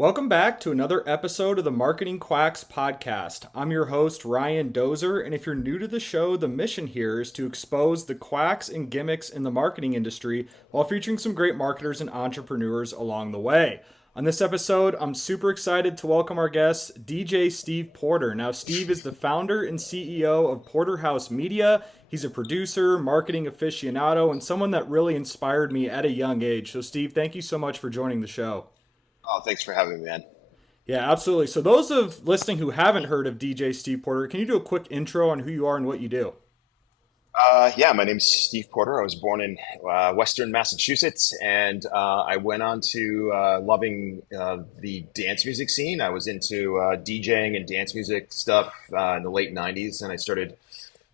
Welcome back to another episode of the Marketing Quacks podcast. I'm your host, Ryan Dozer, and if you're new to the show, the mission here is to expose the quacks and gimmicks in the marketing industry while featuring some great marketers and entrepreneurs along the way. On this episode, I'm super excited to welcome our guest, DJ Steve Porter. Now, Steve is the founder and CEO of PorterHouse Media. He's a producer, marketing aficionado, and someone that really inspired me at a young age. So, Steve, thank you so much for joining the show. Oh, thanks for having me, man. Yeah, absolutely. So those of listening who haven't heard of DJ Steve Porter, can you do a quick intro on who you are and what you do? Yeah, my name's Steve Porter. I was born in Western Massachusetts, and I went on to loving the dance music scene. I was into DJing and dance music stuff in the late 90s, and I started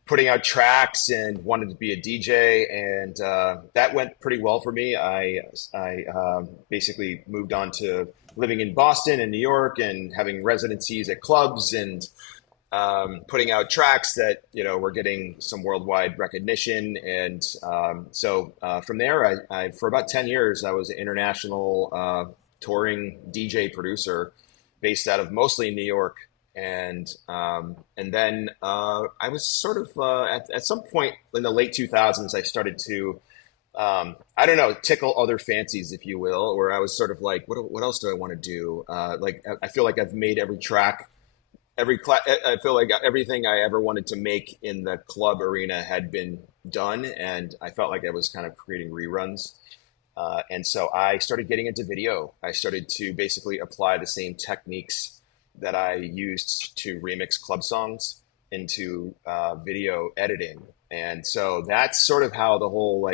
putting out tracks and wanted to be a DJ, and that went pretty well for me. I basically moved on to living in Boston and New York and having residencies at clubs and putting out tracks that were getting some worldwide recognition. And so from there, I for about 10 years, I was an international touring DJ producer based out of mostly New York. And then I was sort of at some point in the late 2000s, I started to I don't know, tickle other fancies, if you will, where I was sort of like, what else do I want to do? Like I feel like I've made every track, I feel like everything I ever wanted to make in the club arena had been done, and I felt like I was kind of creating reruns. And so I started getting into video. I started to basically apply the same techniques that I used to remix club songs into video editing. And so that's sort of how the whole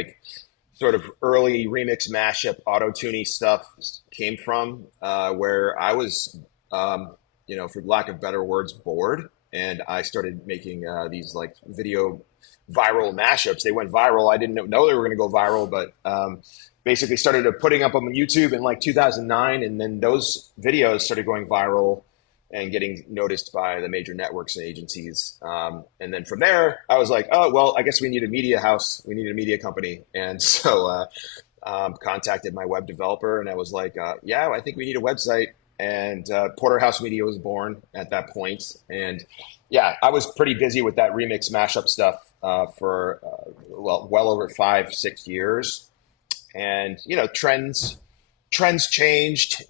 sort of early remix mashup auto-tuning stuff came from, where I was, for lack of better words, bored. And I started making these video viral mashups. They went viral. I didn't know they were going to go viral, but basically started putting up on YouTube in 2009. And then those videos started going viral and getting noticed by the major networks and agencies. And then from there, I was like, oh, well, I guess we need a media house. We need a media company. And so contacted my web developer, and I was like, yeah, I think we need a website. And PorterHouse Media was born at that point. And yeah, I was pretty busy with that remix mashup stuff for, well over 5-6 years. And, trends changed,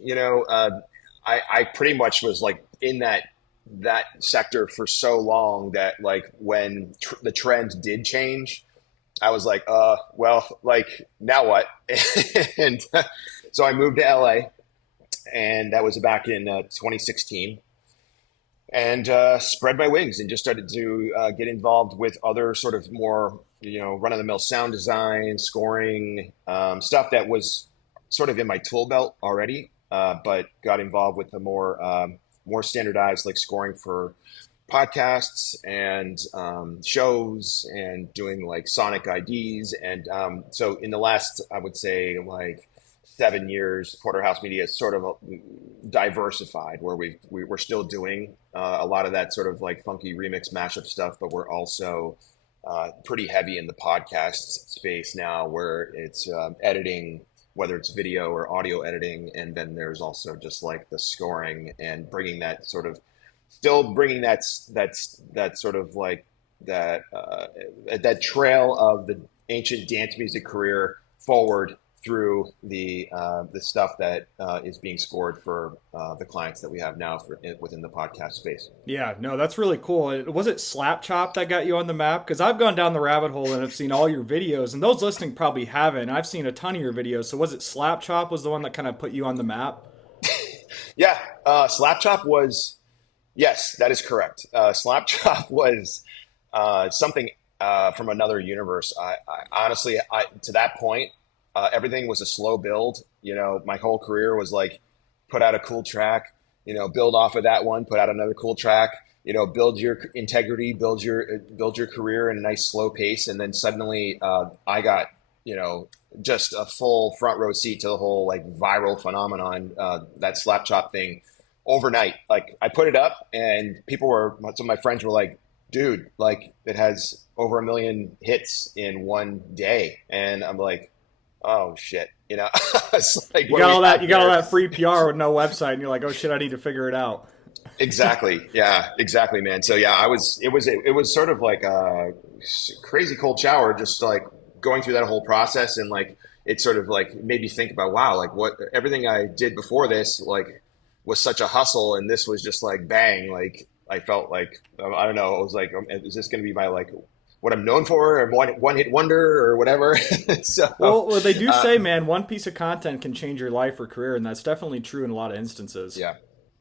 I pretty much was in that sector for so long that when the trend did change, I was like, now what? And so I moved to LA, and that was back in 2016, and spread my wings and just started to get involved with other sort of more, run-of-the-mill sound design, scoring, stuff that was sort of in my tool belt already. But got involved with the more standardized scoring for podcasts and shows and doing sonic IDs. And so in the last, I would say 7 years, PorterHouse Media is sort of diversified, where we're still doing a lot of that sort of funky remix mashup stuff, but we're also pretty heavy in the podcast space now, where it's editing, whether it's video or audio editing. And then there's also just the scoring and bringing that sort of, still bringing that sort of that trail of the ancient dance music career forward through the stuff that is being scored for the clients that we have now within the podcast space. Yeah, no, that's really cool. Was it Slap Chop that got you on the map? Because I've gone down the rabbit hole and I've seen all your videos, and those listening probably haven't. I've seen a ton of your videos. So was it Slap Chop was the one that kind of put you on the map? Yeah, Slap Chop was, yes, that is correct. Slap Chop was something from another universe. I honestly, to that point, everything was a slow build. My whole career was put out a cool track, build off of that one, put out another cool track, build your integrity, build your career in a nice slow pace. And then suddenly I got, just a full front row seat to the whole viral phenomenon, that Slap Chop thing overnight. I put it up, and some of my friends were like, dude, it has over 1 million hits in one day. And I'm like, oh shit, it's like, You what do got we all that have you got all here? that free PR with no website, and you're like, oh shit, I need to figure it out. Exactly. Yeah, exactly, man. So yeah, it was sort of like a crazy cold shower, just like going through that whole process, and like it sort of like made me think about, wow, like what everything I did before this like was such a hustle, and this was just like bang, like I felt like I don't know, I was like, is this going to be my like what I'm known for, or one hit wonder, or whatever? So, Well, they do uh, say, man, one piece of content can change your life or career, and that's definitely true in a lot of instances. yeah.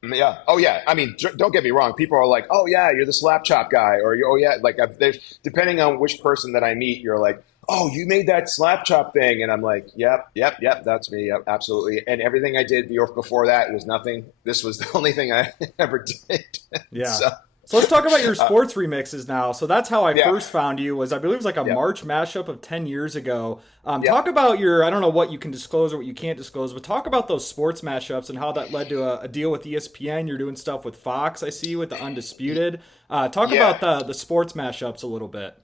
Yeah. Oh, yeah. I mean, don't get me wrong. People are like, "Oh, yeah, you're the slap chop guy," or "Oh, yeah." Like, there's depending on which person that I meet, you're like, "Oh, you made that slap chop thing," and I'm like, "Yep, yep, yep, that's me. Yep, absolutely." And everything I did before that was nothing. This was the only thing I ever did. Yeah. So, So let's talk about your uh, sports remixes now. So that's how I yeah, first found you. Was I believe it was like a yeah, March mashup of 10 years ago. yeah. Talk about your I don't know what you can disclose or what you can't disclose, but talk about those sports mashups and how that led to a deal with ESPN. You're doing stuff with Fox, I see, with the Undisputed. Talk Yeah. about the sports mashups a little bit.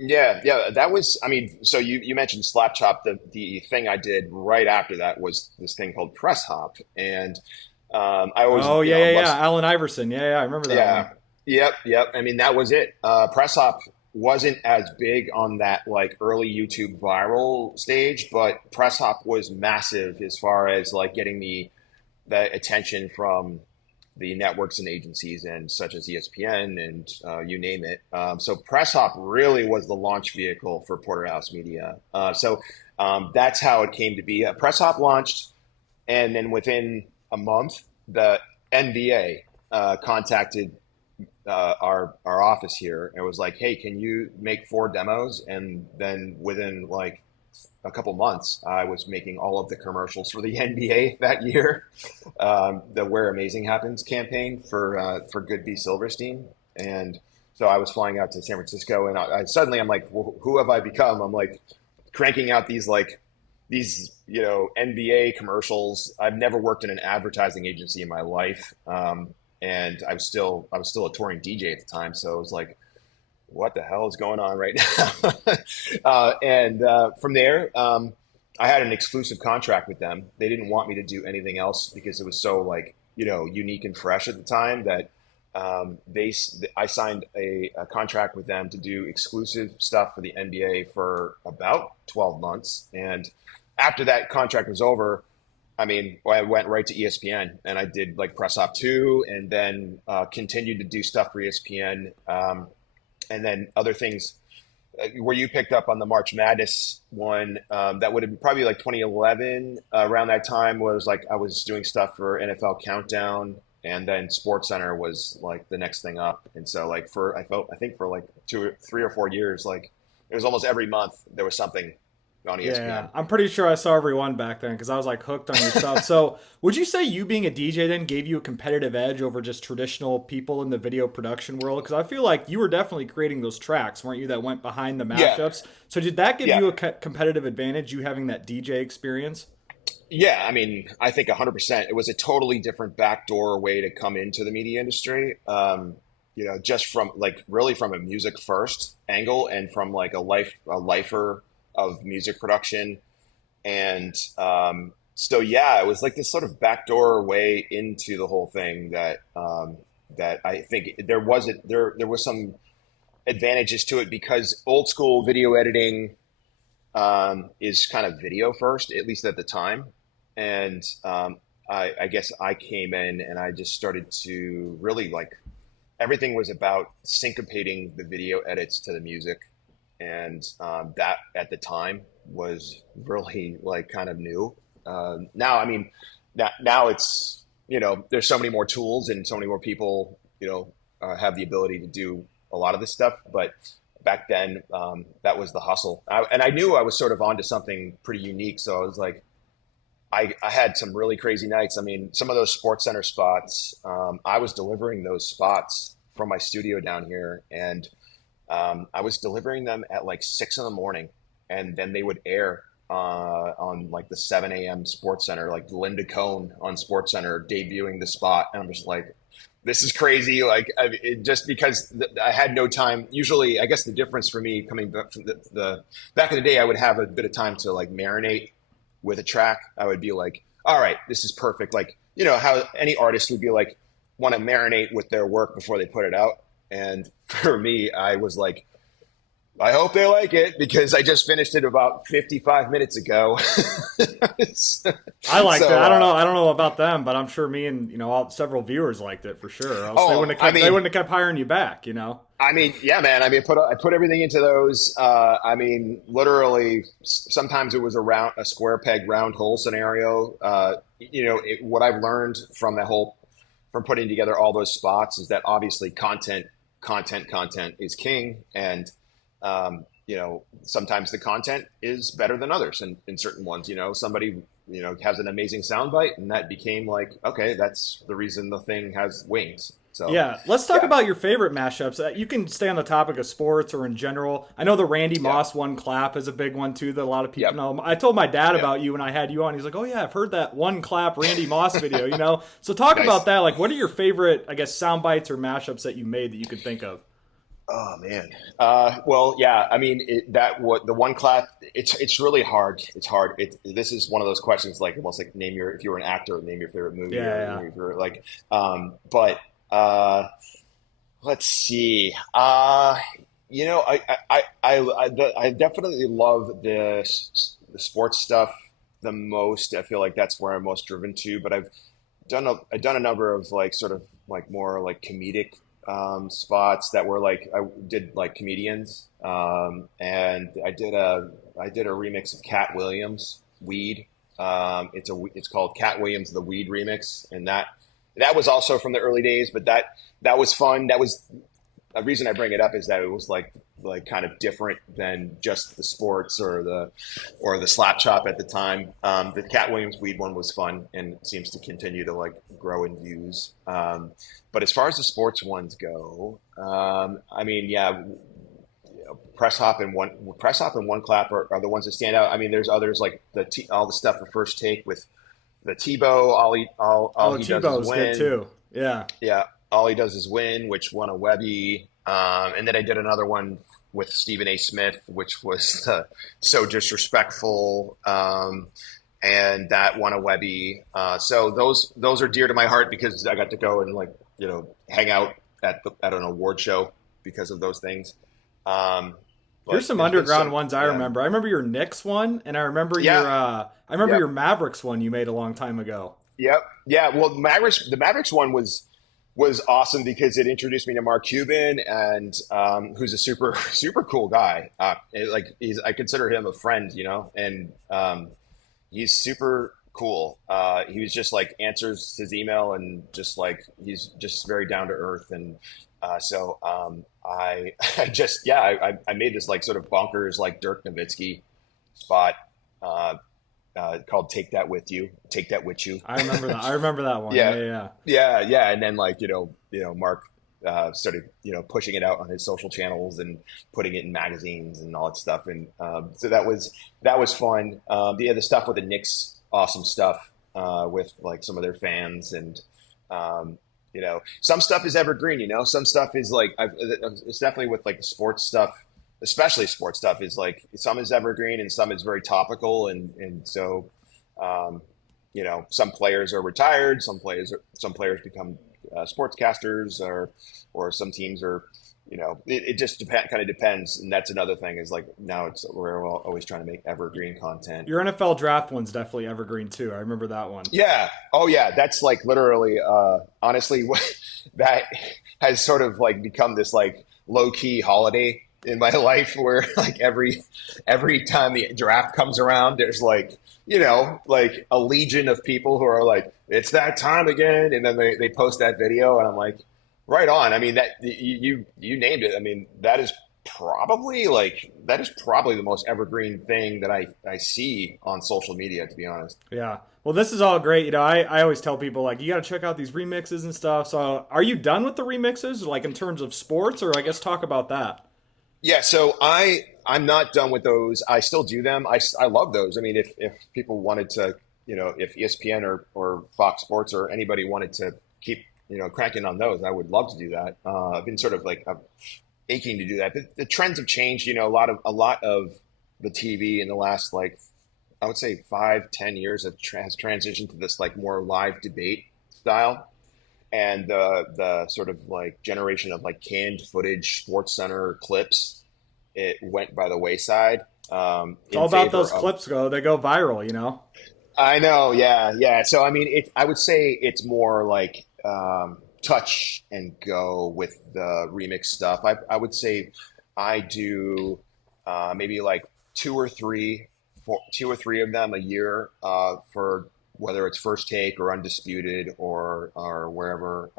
Yeah, yeah, that was. I mean, so you mentioned slap chop. The thing I did right after that was this thing called press hop, and I always Oh yeah, yeah, love. yeah. Allen Iverson. Yeah, yeah, I remember that one. Yeah. Yep. Yep. I mean, that was it. Press Hop wasn't as big on that like early YouTube viral stage, but Press Hop was massive as far as like getting the attention from the networks and agencies and such as ESPN and you name it. So Press Hop really was the launch vehicle for Porterhouse Media. So that's how it came to be. Press Hop launched, and then within a month, the NBA contacted our office here and was like, "Hey, can you make 4 demos?" And then within like a couple months, I was making all of the commercials for the NBA that year, the "Where Amazing Happens" campaign for Good Silverstein, and so I was flying out to San Francisco, and suddenly I'm like, well, "Who have I become?" I'm like cranking out these NBA commercials. I've never worked in an advertising agency in my life. And I was still a touring DJ at the time, so it was like, what the hell is going on right now? And from there, I had an exclusive contract with them. They didn't want me to do anything else because it was so like unique and fresh at the time that I signed a contract with them to do exclusive stuff for the NBA for about 12 months. And after that contract was over, I mean, I went right to ESPN and I did like Press Op 2 and then continued to do stuff for ESPN. And then other things where you picked up on the March Madness one, that would have been probably like 2011. Around that time was like I was doing stuff for NFL Countdown, and then Sports Center was like the next thing up. And so like I think for like 3 or 4 years, like it was almost every month there was something on Yeah, ESPN. I'm pretty sure I saw every one back then because I was like hooked on your stuff. So, would you say you being a DJ then gave you a competitive edge over just traditional people in the video production world? Because I feel like you were definitely creating those tracks, weren't you, that went behind the Yeah, mashups? So, did that give yeah. you a competitive advantage, you having that DJ experience? Yeah, I mean, I think 100%. It was a totally different backdoor way to come into the media industry. Just from like really from a music first angle and from like a lifer of music production. And so, yeah, it was like this sort of backdoor way into the whole thing that I think there was some advantages to it because old school video editing is kind of video first, at least at the time. And I guess I came in and I just started to really like everything was about syncopating the video edits to the music. And that at the time was really like kind of new. Now, I mean, now it's, there's so many more tools and so many more people, have the ability to do a lot of this stuff. But back then, that was the hustle. And I knew I was sort of onto something pretty unique. So I was like, I had some really crazy nights. I mean, some of those Sports Center spots, I was delivering those spots from my studio down here. And I was delivering them at like 6 in the morning. And then they would air on like the 7 a.m. Sports Center, like Linda Cohn on Sports Center debuting the spot. And I'm just like, this is crazy. Like, just because I had no time. Usually, I guess the difference for me coming back from the back in the day, I would have a bit of time to like marinate with a track, I would be like, all right, this is perfect. Like, you know, how any artist would be like, want to marinate with their work before they put it out. And for me, I was like, I hope they like it because I just finished it about 55 minutes ago. I liked So, it. I don't know about them, but I'm sure me and several viewers liked it for sure. Else they wouldn't have kept hiring you back. I mean, yeah, man. I mean, I put everything into those. I mean, literally, sometimes it was a square peg round hole scenario. What I've learned from from putting together all those spots is that obviously content is king, and sometimes the content is better than others in certain ones. Somebody has an amazing soundbite, and that became like, okay, that's the reason the thing has wings. So yeah, let's talk about your favorite mashups. You can stay on the topic of sports or in general. I know the Randy Moss one clap is a big one too that a lot of people know. I told my dad about you when I had you on. He's like, "Oh yeah, I've heard that one clap Randy Moss video." So talk about that. Like, what are your favorite, I guess, sound bites or mashups that you made that you could think of? Oh man. Well, yeah. I mean, the one clap. It's really hard. It's hard. This is one of those questions, like almost like if you were an actor, name your favorite movie. Yeah. If you're like, but let's see. I definitely love the sports stuff the most. I feel like that's where I'm most driven to. But I've done a number of like sort of like more like comedic spots that were like I did like comedians, and I did a remix of Cat Williams Weed. It's called Cat Williams the Weed remix, and that was also from the early days, but that was fun. That was a reason I bring it up is that it was like kind of different than just the sports or the slap chop at the time. The Cat Williams Weed one was fun and seems to continue to like grow in views. But as far as the sports ones go, I mean, yeah, press hop and one clap are the ones that stand out. I mean, there's others like all the stuff for First Take with the Tebow. All he does is win. Good too. Yeah. Yeah. All he does is win, which won a Webby. And then I did another one with Stephen A. Smith, which was so disrespectful. And that won a Webby. So those are dear to my heart because I got to go and hang out at an award show because of those things. There's some underground ones I remember. I remember your Knicks one, and I remember your Mavericks one you made a long time ago. Yep. Yeah. Well, the Mavericks one was awesome because it introduced me to Mark Cuban, and who's a super super cool guy. I consider him a friend, and he's super cool. He was just like answers his email and just like he's just very down to earth, and so I made this like sort of bonkers like Dirk Nowitzki spot called "Take That With You," "Take That With You." I remember that one. Yeah. And then Mark started pushing it out on his social channels and putting it in magazines and all that stuff, and so that was fun. The stuff with the Knicks, awesome stuff with like some of their fans, and some stuff is evergreen. Some stuff is like it's definitely with like the sports stuff. Especially sports stuff is like some is evergreen and some is very topical, and so some players are retired, some players become sportscasters, or some teams are it just kind of depends, and that's another thing is like now we're always trying to make evergreen content. Your NFL draft one's definitely evergreen too. I remember that one. Yeah. Oh yeah, that's like literally honestly that has sort of like become this like low key holiday in my life where like every time the draft comes around, there's like like a legion of people who are like, it's that time again, and then they post that video, and I'm like, right on. I mean, that you named it. I mean, that is probably the most evergreen thing that I see on social media, to be honest. Yeah. Well, this is all great. I always tell people like, you got to check out these remixes and stuff. So are you done with the remixes, like in terms of sports, or I guess talk about that? Yeah, so I'm not done with those. I still do them. I love those. I mean, if people wanted to, if ESPN or Fox Sports or anybody wanted to keep, cranking on those, I would love to do that. I've been sort of like aching to do that. The trends have changed. A lot of the TV in the last like I would say 5, 10 years has transitioned to this like more live debate style. And the sort of like generation of like canned footage, Sports Center clips, it went by the wayside It's all in about favor those of. clips go. They go viral, you know? I know, yeah, yeah. So I mean, I would say it's more like touch and go with the remix stuff. I would say I do maybe like two or three of them a year for whether it's First Take or Undisputed or wherever.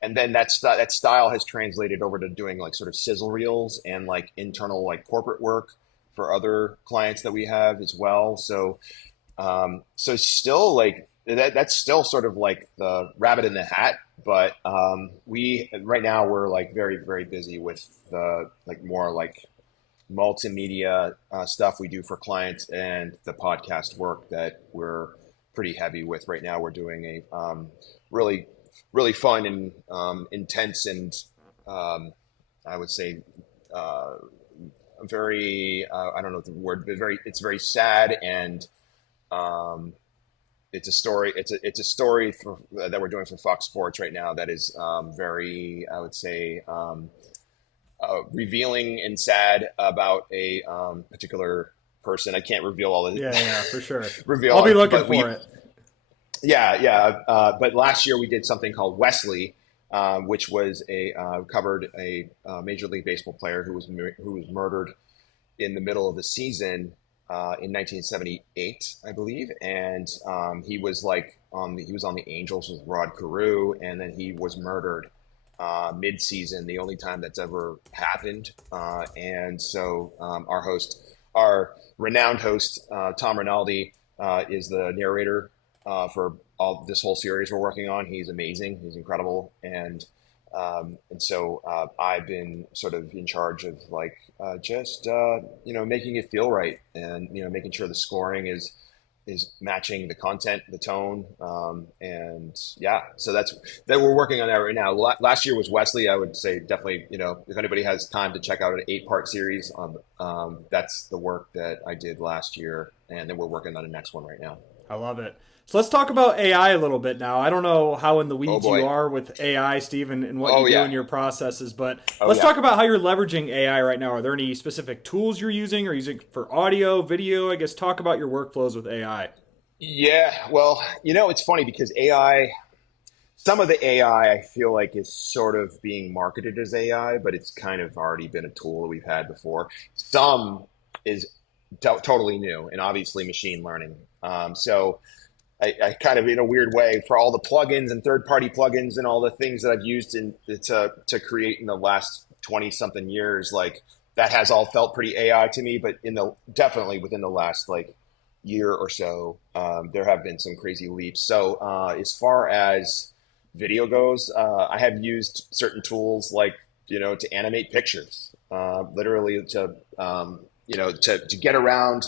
And then that style has translated over to doing like sort of sizzle reels and like internal like corporate work for other clients that we have as well. So still like that's still sort of like the rabbit in the hat, but we right now we're like very, very busy with the like more like multimedia stuff we do for clients and the podcast work that we're pretty heavy with right now. We're doing a really, really fun and intense and I would say uh, very I don't know the word, but it's very sad and um, it's a story. It's a story that we're doing for Fox Sports right now that is very, I would say, revealing and sad about a particular person. I can't reveal all the Yeah, yeah, for sure. I'll reveal, be looking but for it. yeah, yeah. But last year we did something called Wesley, which was covered a Major League Baseball player who was murdered in the middle of the season in 1978, I believe, and he was like he was on the Angels with Rod Carew, and then he was murdered mid-season, the only time that's ever happened. And so our renowned host, Tom Rinaldi, is the narrator for all this whole series we're working on. He's amazing. He's incredible. And so I've been sort of in charge of like just making it feel right, and making sure the scoring is matching the content, the tone, and yeah. So that we're working on that right now. Last year was Wesley. I would say definitely, if anybody has time to check out an 8-part series, that's the work that I did last year, and then we're working on the next one right now. I love it. So let's talk about AI a little bit now. I don't know how in the Oh weeds you boy. are with AI, Steve, and what you Oh do yeah. in your processes, but Oh let's yeah. talk about how you're leveraging AI right now. Are there any specific tools you're using or using for audio, video? I guess talk about your workflows with AI. Yeah. Well, it's funny because some of the AI I feel like is sort of being marketed as AI, but it's kind of already been a tool that we've had before. Some is totally new and obviously machine learning. So I kind of, in a weird way, for all the plugins and third-party plugins and all the things that I've used to create in the last 20 something years, like that has all felt pretty AI to me. But definitely within the last like year or so, there have been some crazy leaps. So as far as video goes, I have used certain tools like to animate pictures, literally to get around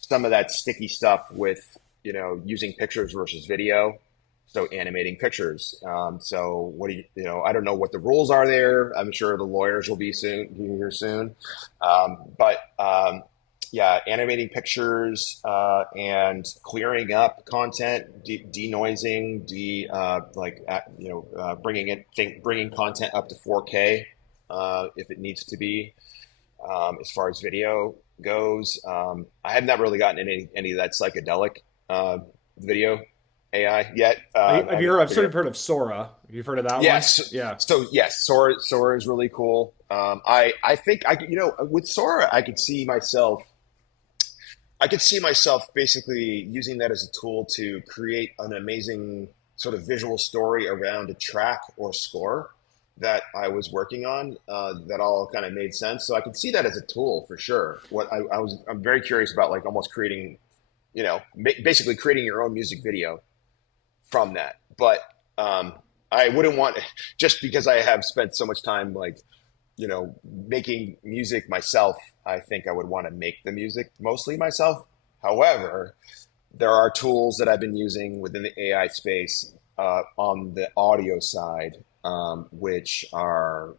some of that sticky stuff with using pictures versus video. So animating pictures. So what do I don't know what the rules are there. I'm sure the lawyers will be here soon. But yeah, animating pictures and clearing up content, denoising, bringing content up to 4K if it needs to be. As far as video goes, I have not really gotten any of that psychedelic video AI yet. Have you heard? I've sort of heard of Sora. Have you heard of that one? Yes. Yeah. So yes, Sora is really cool. I think I could, with Sora, I could see myself basically using that as a tool to create an amazing sort of visual story around a track or score that I was working on, that all kind of made sense. So I could see that as a tool for sure. I'm very curious about, like, almost creating, basically creating your own music video from that. But I wouldn't want, just because I have spent so much time like making music myself, I think I would want to make the music mostly myself. However, there are tools that I've been using within the AI space on the audio side, which are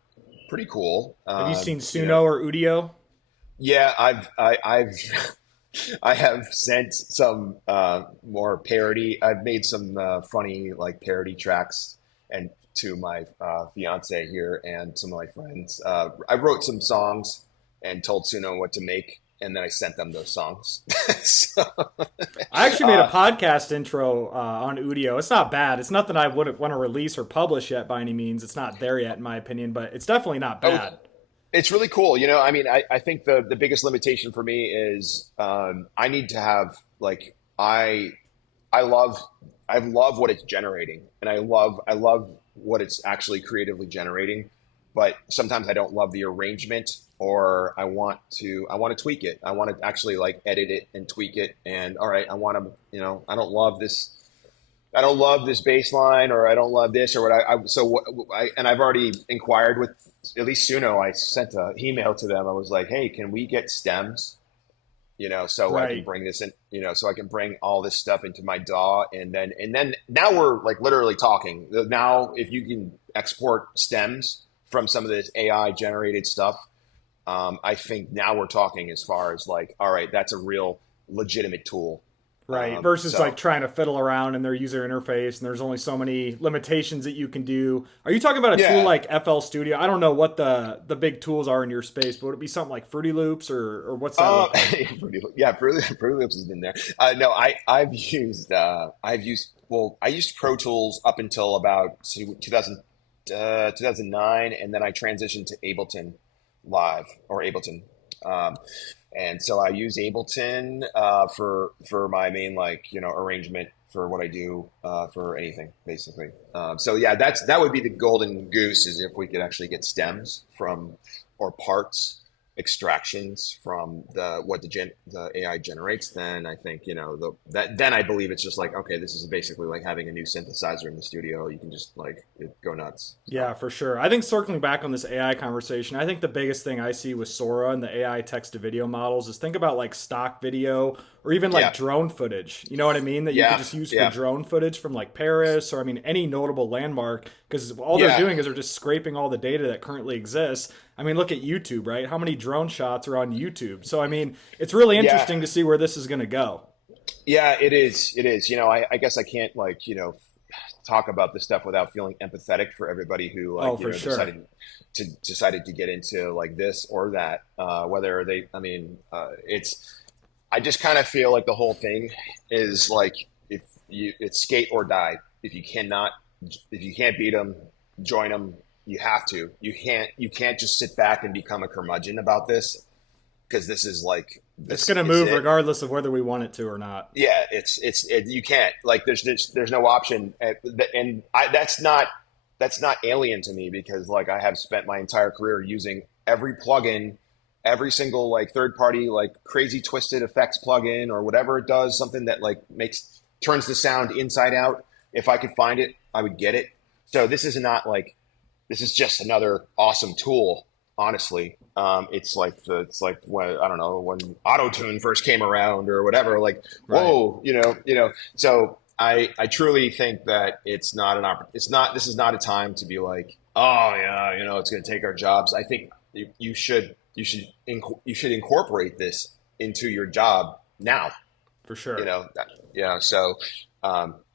pretty cool. Have you seen Suno or Udio? Yeah, I've I have sent some more parody. I've made some funny like parody tracks and to my fiance here and some of my friends. I wrote some songs and told Suno what to make, and then I sent them those songs. So, I actually made a uh, podcast intro on Udio. It's not bad. It's nothing I would want to release or publish yet by any means. It's not there yet, in my opinion, but it's definitely not oh, bad. it's really cool. You know, I mean, I think the biggest limitation for me is I need to have like I love I love what it's generating, and I love what it's actually creatively generating. But sometimes I don't love the arrangement, or I want to tweak it. I want to actually like edit it and tweak it. And all right, I want to I don't love this. I don't love this bass line, or I don't love this, or what so what and I've already inquired with at least Suno. I sent an email to them. I was like, hey, can we get stems? So I can Right. bring this in, so I can bring all this stuff into my DAW, and then now we're like literally talking. Now, if you can export stems from some of this AI generated stuff, I think now we're talking as far as like, all right, that's a real legitimate tool. Right. Versus like So trying to fiddle around in their user interface and there's only so many limitations that you can do. Are you talking about a tool yeah, like FL Studio? I don't know what the big tools are in your space, but would it be something like Fruity Loops or what's that look like? yeah, Fruity Loops has been there. No, well, I used Pro Tools up until about 2009, and then I transitioned to Ableton Live or Ableton. Um, and so I use Ableton for my main like arrangement for what I do for anything basically. So yeah, that would be the golden goose is if we could actually get stems from or parts extractions from the AI generates. Then I think then I believe it's just like okay, this is basically like having a new synthesizer in the studio. You can just like go nuts. Yeah, So for sure. I think circling back on this AI conversation, I think the biggest thing I see with Sora and the AI text to video models is think about like stock video or even like yeah, drone footage. You know what I mean? That you could yeah, just use for yeah, drone footage from like Paris or I mean any notable landmark because all they're yeah, doing is they're just scraping all the data that currently exists. I mean, look at YouTube, right? How many drone shots are on YouTube? So I mean, it's really yeah. interesting to see where this is going to go. Yeah, it is. It is. I guess I can't like, talk about this stuff without feeling empathetic for everybody who Oh, like, for sure. decided to get into like this or that. Whether they, I mean, I just kind of feel like the whole thing is like it's skate or die. If you cannot, if you can't beat them, join them. You have to. You can't just sit back and become a curmudgeon about this because It's this going to is move it. regardless of whether we want it to or not. Yeah, you can't like there's no option, and that's not alien to me because like I have spent my entire career using every plugin, every single like third party like crazy twisted effects plugin or whatever it does something that like makes turns the sound inside out. If I could find it, I would get it. So this is not like this is just another awesome tool. Honestly, it's like when I don't know when auto tune first came around or whatever. Like, Right. whoa, So I truly think that it's not an It's not. This is not a time to be like, oh yeah, it's going to take our jobs. I think you should incorporate this into your job now. For You sure. know, So,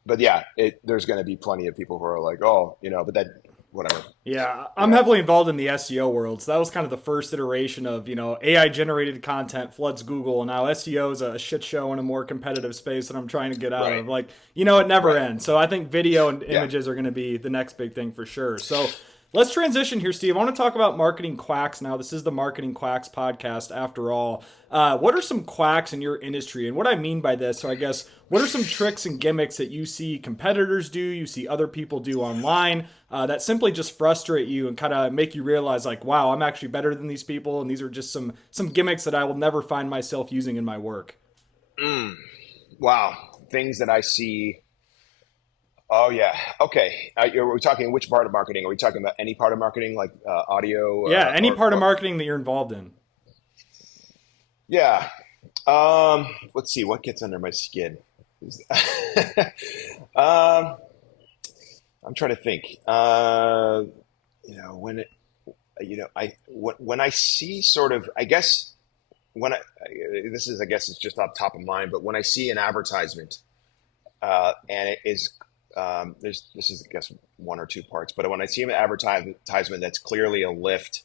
but yeah, there's going to be plenty of people who are like, oh, but that whatever. Yeah, You I'm know. heavily involved in the SEO world. So that was kind of the first iteration of, AI generated content floods Google. And now SEO is a shit show in a more competitive space that I'm trying to get out Right. of. Like, it never Right. ends. So I think video and Yeah. images are going to be the next big thing for sure. So let's transition here, Steve. I want to talk about marketing quacks now. This is the Marketing Quacks podcast after all. What are some quacks in your industry? And what I mean by this, so I guess, what are some tricks and gimmicks that you see competitors do, you see other people do online that simply just frustrate you and kind of make you realize, like, wow, I'm actually better than these people, and these are just some gimmicks that I will never find myself using in my work. Mm. Wow. Things that I see. Oh yeah. Okay. Are we talking which part of marketing? Are we talking about any part of marketing, like audio, Yeah, any part of or marketing that you're involved in. yeah? Let's see. What gets under my skin? um, I'm trying to think. When it, when I see sort of, I guess. this is, I guess it's just off top of mind, but when I see an advertisement, and it is, this is, I guess, one or two parts, but when I see an advertisement that's clearly a lift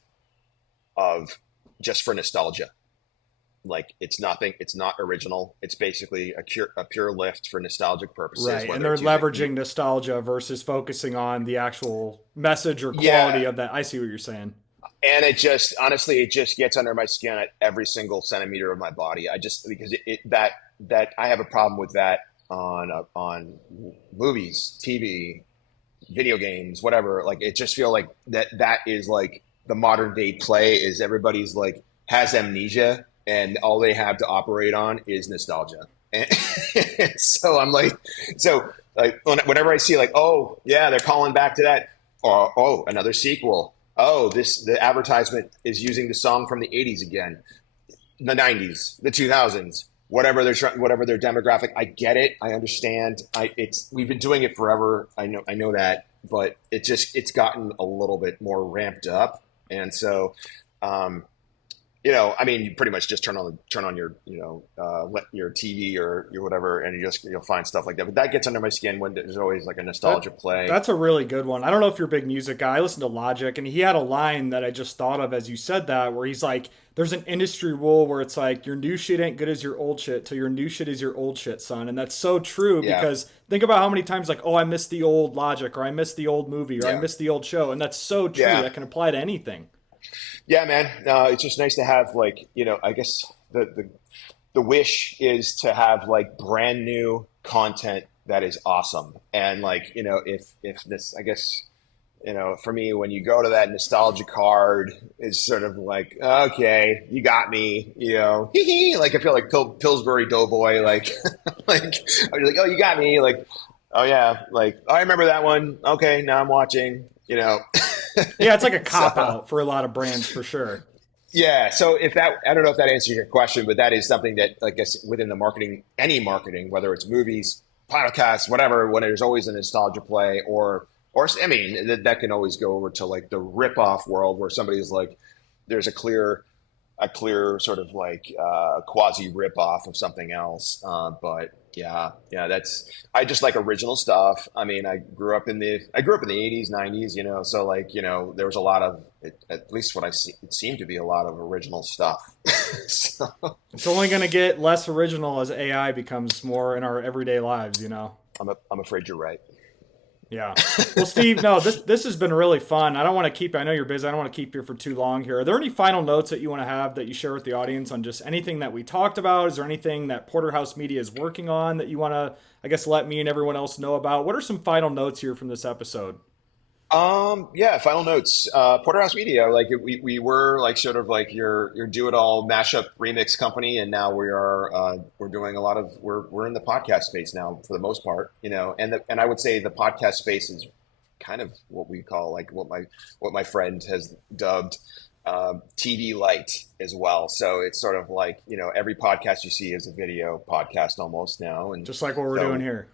of just for nostalgia, like it's not original. It's basically a pure lift for nostalgic purposes. Right. And they're leveraging nostalgia versus focusing on the actual message or quality of that. I see what you're saying. And it just, honestly, it just gets under my skin at every single centimeter of my body. Because that I have a problem with that on movies, TV, video games, whatever. Like, it just feel like that is like the modern day play is everybody's like has amnesia and all they have to operate on is nostalgia. And so I'm like, whenever I see like, oh yeah, they're calling back to that, or oh, another sequel. Oh, the advertisement is using the song from the 80s again, the 90s, the 2000s, whatever their demographic. I get it. I understand. We've been doing it forever. I know that, but it's gotten a little bit more ramped up. And so, you pretty much just turn on your, your TV or your whatever, and you'll find stuff like that. But that gets under my skin when there's always like a nostalgia play. That's a really good one. I don't know if you're a big music guy. I listen to Logic, and he had a line that I just thought of as you said that, where he's like, there's an industry rule where it's like, your new shit ain't good as your old shit till your new shit is your old shit, son. And that's so true because think about how many times like, oh, I miss the old Logic, or I miss the old movie, or I miss the old show. And that's so true. That can apply to anything. Yeah, man. It's just nice to have I guess the wish is to have like brand new content that is awesome. And like, if this, I guess, for me, when you go to that nostalgia card, it's sort of like, okay, you got me, like I feel like Pillsbury Doughboy, like, like, I'm like, oh, you got me, like, oh yeah, like, oh, I remember that one. Okay, now I'm watching, Yeah, it's like a cop out for a lot of brands for sure. Yeah. So I don't know if that answers your question, but that is something that I guess within the marketing, whether it's movies, podcasts, whatever, when there's always a nostalgia play or that can always go over to like the rip-off world where somebody's like, there's a clear sort of like quasi rip-off of something else. But yeah, I just like original stuff. I mean, I grew up in the 80s, 90s, so like, there was a lot of, at least what I see, it seemed to be a lot of original stuff. So. It's only going to get less original as AI becomes more in our everyday lives, I'm afraid you're right. Yeah. Well, Steve, no, this has been really fun. I know you're busy. I don't want to keep you for too long here. Are there any final notes that you want to have that you share with the audience on just anything that we talked about? Is there anything that PorterHouse Media is working on that you want to, I guess, let me and everyone else know about? What are some final notes here from this episode? Yeah, final notes. PorterHouse Media, like we were like sort of like your do-it-all mashup remix company, and now we're doing a lot of we're in the podcast space now for the most part, and I would say the podcast space is kind of what we call like what my friend has dubbed TV light as well. So it's sort of like every podcast you see is a video podcast almost now, and just like what we're doing here.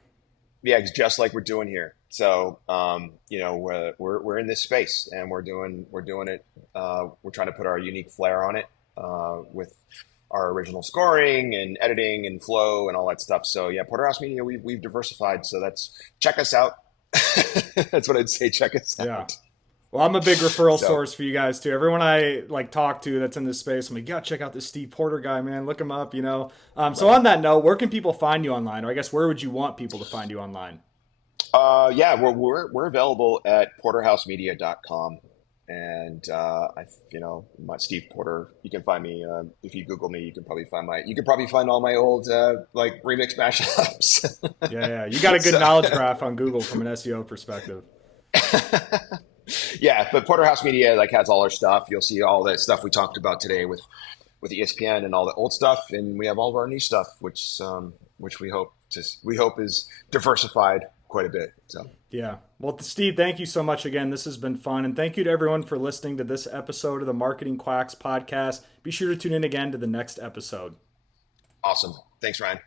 Yeah, just like we're doing here. So, we're in this space and we're doing it. We're trying to put our unique flair on it with our original scoring and editing and flow and all that stuff. So yeah, PorterHouse Media, we've diversified. So check us out. That's what I'd say. Check us out. Yeah. Well, I'm a big referral source for you guys too. Everyone I like talk to that's in this space, I'm like, yeah, check out this Steve Porter guy, man. Look him up, So on that note, where can people find you online? Or I guess where would you want people to find you online? Yeah, we're available at porterhousemedia.com. And, my Steve Porter, you can find me, if you Google me, you can probably find all my old, like remix mashups. Yeah. You got a good knowledge graph on Google from an SEO perspective. Yeah, but PorterHouse Media like has all our stuff. You'll see all the stuff we talked about today with ESPN and all the old stuff, and we have all of our new stuff, which we hope is diversified quite a bit. So yeah. Well, Steve, thank you so much again. This has been fun, and thank you to everyone for listening to this episode of the Marketing Quacks podcast. Be sure to tune in again to the next episode. Awesome. Thanks, Ryan.